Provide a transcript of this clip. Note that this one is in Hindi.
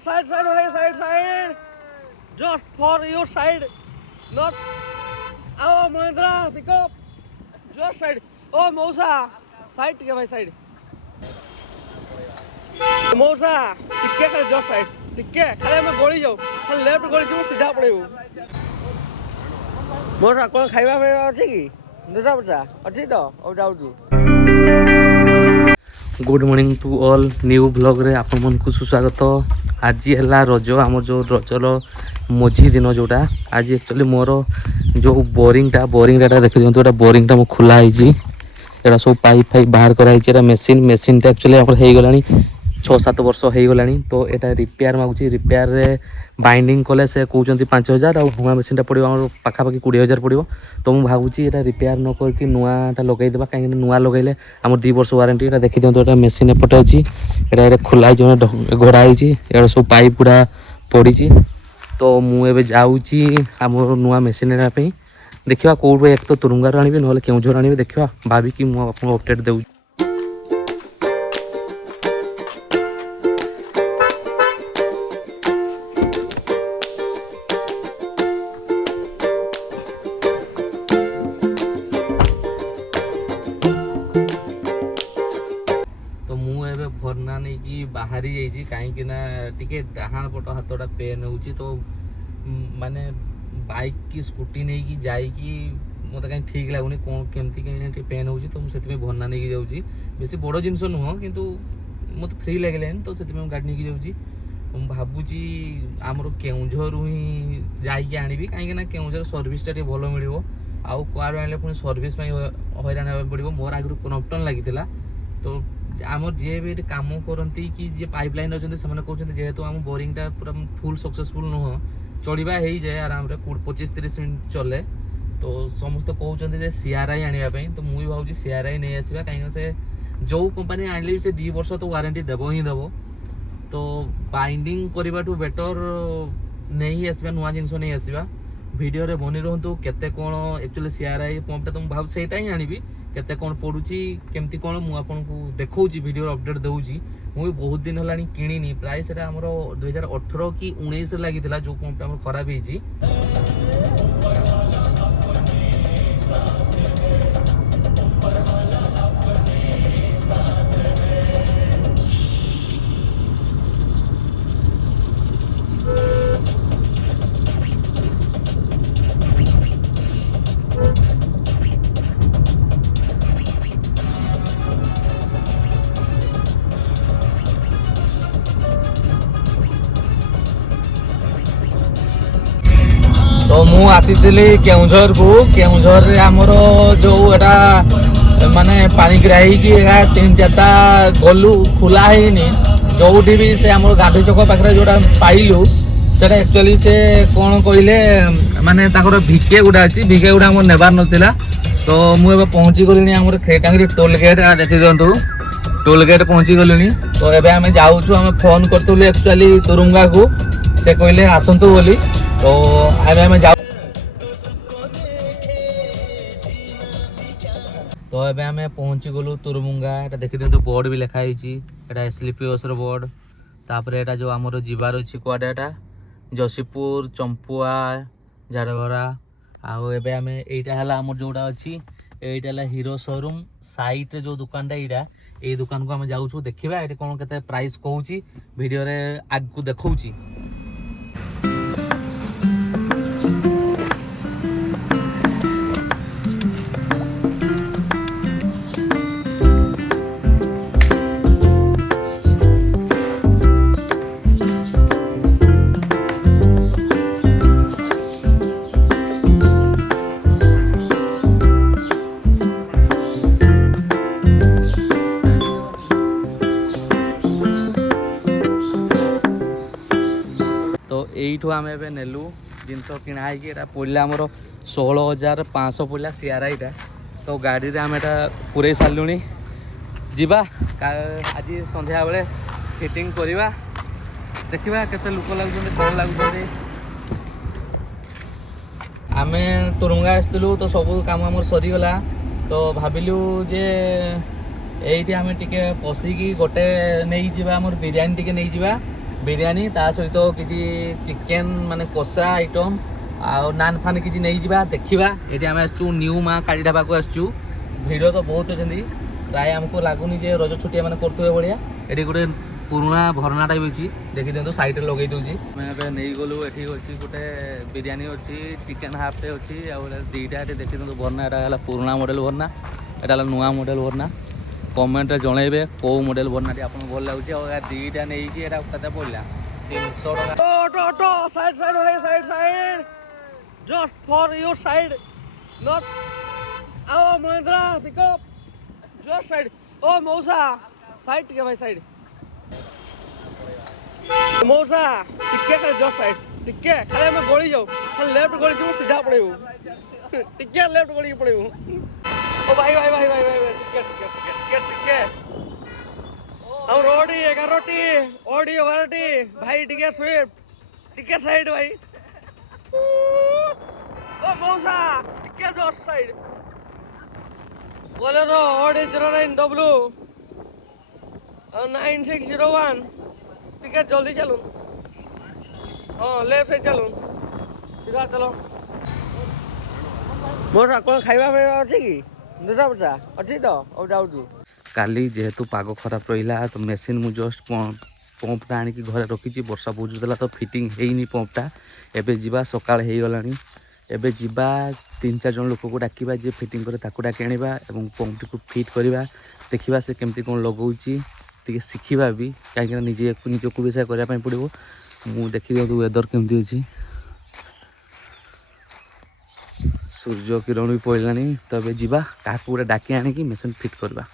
side, भाई side. Just for your side, not our Mahindra pickup. Just side. Oh, Mousa, side ठीक है भाई side. Mousa, ठीक है खाली just side. ठीक है खाली हमें गोली जाओ. खाली left गोली जाओ सीधा पड़ेगा. Mousa कौन खाइबा में अच्छी की? दूसरा बच्चा अच्छी तो और जाओ तू. Good morning to all new blog रे आपण मन को सुस्वागत. आज है रज आम जो रजर मझी दिन जोटा आज एक्चुअली मोर जो बोरिंगटा देखी दिखाँ बोरिंगटा मो खुला है सब पाइप फाइप बाहर कराई मेसीनटा एक्चुअली हो गला 6-7 वर्ष हो गला. तो यहाँ रिपेयर मागुची रिपेयर रे बाइंडिंग कले से कहते 5,000 और नुआ मेसीनटा पड़ो पाखापाखि 20,000 पड़ो. तो मुझे भावुँ यहाँ रिपेयर न करके नुआटा लगेदेवा कहीं नुआ लगेले आम 2 वर्ष वारंटी. देखी दिखाँ यहाँ मेसीन एपटे अच्छी यहाँ खोला घोड़ा है सब पाइप गुड़ा पड़ी. तो मुझे जाऊँगी आम नुआ मेसीन देखा कौट एक तो तुरुंगार आनी ना केउझर आनी देखा भाविकी मुझे अपडेट दूँ. भरना नहीं कि बाहरी जाइए कहीं टिके डाहाण पट हाथटा पेन हो. तो माने बाइक की स्कूटी नहीं कि जाइकी मत कहीं ठीक लगुनि कौन केमती कहीं पेन हो. तो मुझे भरना नहीं जाऊँगी बेसी बड़ जिनस नुह कि मत फ्री लगे तो से गाड़ी नहीं जाऊँगी. भावुची आमर केउझर ही जाइए आनी कहीं केउझर सर्विसटा टे भल मिल आउ कुआड़ आने पुणी सर्विस हईराण पड़ो. मोर आगु क्रम्पटन लगी तो आमर जी भी कम करती कि जी पाइपलाइन अच्छे से कहते जेहेतु आम बोरिंगटा पूरा फुल सक्सेसफुल नुह चढ़ा हो जाए आराम 25-30 मिनट चले. तो समस्त कहते CRI आने तो मुझे भावी CRI नहीं आसवा कहीं से जो कंपनी आने से 2 वर्ष तो वारंटी देव ही देव. तो बाइंडिंग करने बेटर नहीं आसवा नुआ जिनस नहीं आसवा. वीडियो रे बनी रुहतु केते कौन एक्चुअली CRI पंपटा तो भाव से ही आनी केते कौन पड़ुची केमती कौन मुझे आपको देखौची वीडियो अपडेट दूची. मुझे बहुत दिन है किनी प्राय से आमर 2018 कि 19 लगी जो पंपटा खराब होती. तो मु आसी केउझर को केउझर आमर जो एटा माने पानी ग्राही की 3-4टा गलु खुला है जो भी से आम गांधी चौक पाखे जो पाइलु से एक्चुअली से कौन कहले माने भिके गुड़ा अच्छी भिके गुड़ा आम नेबार नाला. तो मुझे पहुँची गली आम खेटांगी टोल गेट देखी दिखाँ टोल गेट पहुँची गली. तो एबे आम जाऊँ आम फोन करूँ एक्चुअली तुरुंगा को से कहले आसतु बोली. तो आम जाऊ तो एबे आम पहुँची गलु तुरुमुंगा. यहाँ देखी दिखाँ बोर्ड भी लिखाई SLPOS बोर्ड. तापर एटा जो आमर जीवार अच्छी कुआडे एटा जसीपुर चंपुआ झाड़गरा. आउ एबे आम एटा है आमर जोड़ा अच्छी एटा हीरो शोरूम साइट जो दुकानटा यहाँ ये दुकान को आम जाऊँ देखा ये कौन के प्राइस कहूँ वीडियो रे आगू देखा. यू आम ए नेलु जिनस किणाई पड़ा आमर 16,500 पड़ा CRI टा. तो गाड़ी रे आम एटा पूरे सारूँ जीवा आज संध्या बेले फिटिंग करवा देखा केते लोक लगुच कौन लगुच. आम तुरुंगा आसलु तो सब काम आम सरीगला. तो भाविलु जे ये आम टे पशिकी गोटे नहीं जावा आम बिरियानी टे नहीं जावा ବିରିୟାନୀ ତା ସହିତ କିଛି ଚିକେନ୍ ମାନେ କଷା ଆଇଟମ୍ ଆଉ ନାନ୍ ଫାନ୍ କିଛି ନେଇଯିବା ଦେଖିବା। ଏଠି ଆମେ ଆସିଛୁ ନ୍ୟୁ ମା କାଳୀ ଢାବାକୁ ଆସିଛୁ। ଭିଡ଼ ତ ବହୁତ ଅଛନ୍ତି, ପ୍ରାୟ ଆମକୁ ଲାଗୁନି ଯେ ରଜ ଛୁଟିଆ ମାନେ କରୁଥିବେ ଭଳିଆ। ଏଠି ଗୋଟେ ପୁରୁଣା ଭରଣାଟା ବି ଅଛି, ଦେଖିଦିଅନ୍ତୁ ସାଇଡ଼ରେ ଲଗେଇ ଦେଉଛି। ଆମେ ଏବେ ନେଇଗଲୁ, ଏଠି ଅଛି ଗୋଟେ ବିରିୟାନୀ ଅଛି, ଚିକେନ୍ ହାଫ୍ଟେ ଅଛି, ଆଉ ଦୁଇଟା ଏଠି ଦେଖିଦିଅନ୍ତୁ ଭରଣା। ଏଇଟା ହେଲା ପୁରୁଣା ମଡ଼େଲ୍ ଭରଣା, ଏଇଟା ହେଲା ନୂଆ ମଡ଼େଲ୍ ଭରଣା। କମେଣ୍ଟରେ ଜଣେଇବେ କେଉଁ ମଡ଼େଲ୍ ଭରଣାଟି ଆପଣଙ୍କୁ ଭଲ ଲାଗୁଛି। ଆଉ ଦୁଇଟା ନେଇକି ଏଇଟା କେତେ ପଡ଼ିଲା 300 ଟଙ୍କା। Auto, side, side. Just for your side, not our Mahindra pickup. Just side. Oh, Mousa, side ठीक है भाई side. Mousa, टिक्के का just side. टिक्के, खाली हमें गोली जाओ. खाली left गोली जाओ सीधा पड़े हो. टिक्के left गोली पड़े हो. ओ भाई. टिक्के. हम रोडी 11टी, ओडी 11टी. भाई टिक्के स्विफ्ट. टिक्के साइड भाई. ओ मौसा टिक्के just side. Bolero OD 09W 9601. टिक्के जल्दी चलो. हाँ लेफ्ट साइड चलो. इधर चलो. मौसा कौन खाइबा फाइबा अच्छी की दूसरा बच्चा अच्छी तो अब जाऊँ. କାଲି ଯେହେତୁ ପାଗ ଖରାପ ରହିଲା ତ ମେସିନ୍ ମୁଁ ଜଷ୍ଟ ପମ୍ପଟା ଆଣିକି ଘରେ ରଖିଛି। ବର୍ଷା ବୁଝୁଥିଲା ତ ଫିଟିଂ ହେଇନି ପମ୍ପଟା। ଏବେ ଯିବା, ସକାଳ ହେଇଗଲାଣି। ଏବେ ଯିବା 3-4 ଜଣ ଲୋକକୁ ଡାକିବା, ଯିଏ ଫିଟିଂ କରେ ତାକୁ ଡାକି ଆଣିବା ଏବଂ ପମ୍ପଟିକୁ ଫିଟ୍ କରିବା। ଦେଖିବା ସେ କେମିତି କ'ଣ ଲଗାଉଛି, ଟିକେ ଶିଖିବା ବି, କାହିଁକିନା ନିଜକୁ ବି ସେୟା କରିବା ପାଇଁ ପଡ଼ିବ। ମୁଁ ଦେଖିଦିଅନ୍ତୁ ୱେଦର୍ କେମିତି ଅଛି, ସୂର୍ଯ୍ୟ କିରଣ ବି ପଡ଼ିଲାଣି। ତ ଏବେ ଯିବା, କାହାକୁ ଗୋଟେ ଡାକି ଆଣିକି ମେସିନ୍ ଫିଟ୍ କରିବା।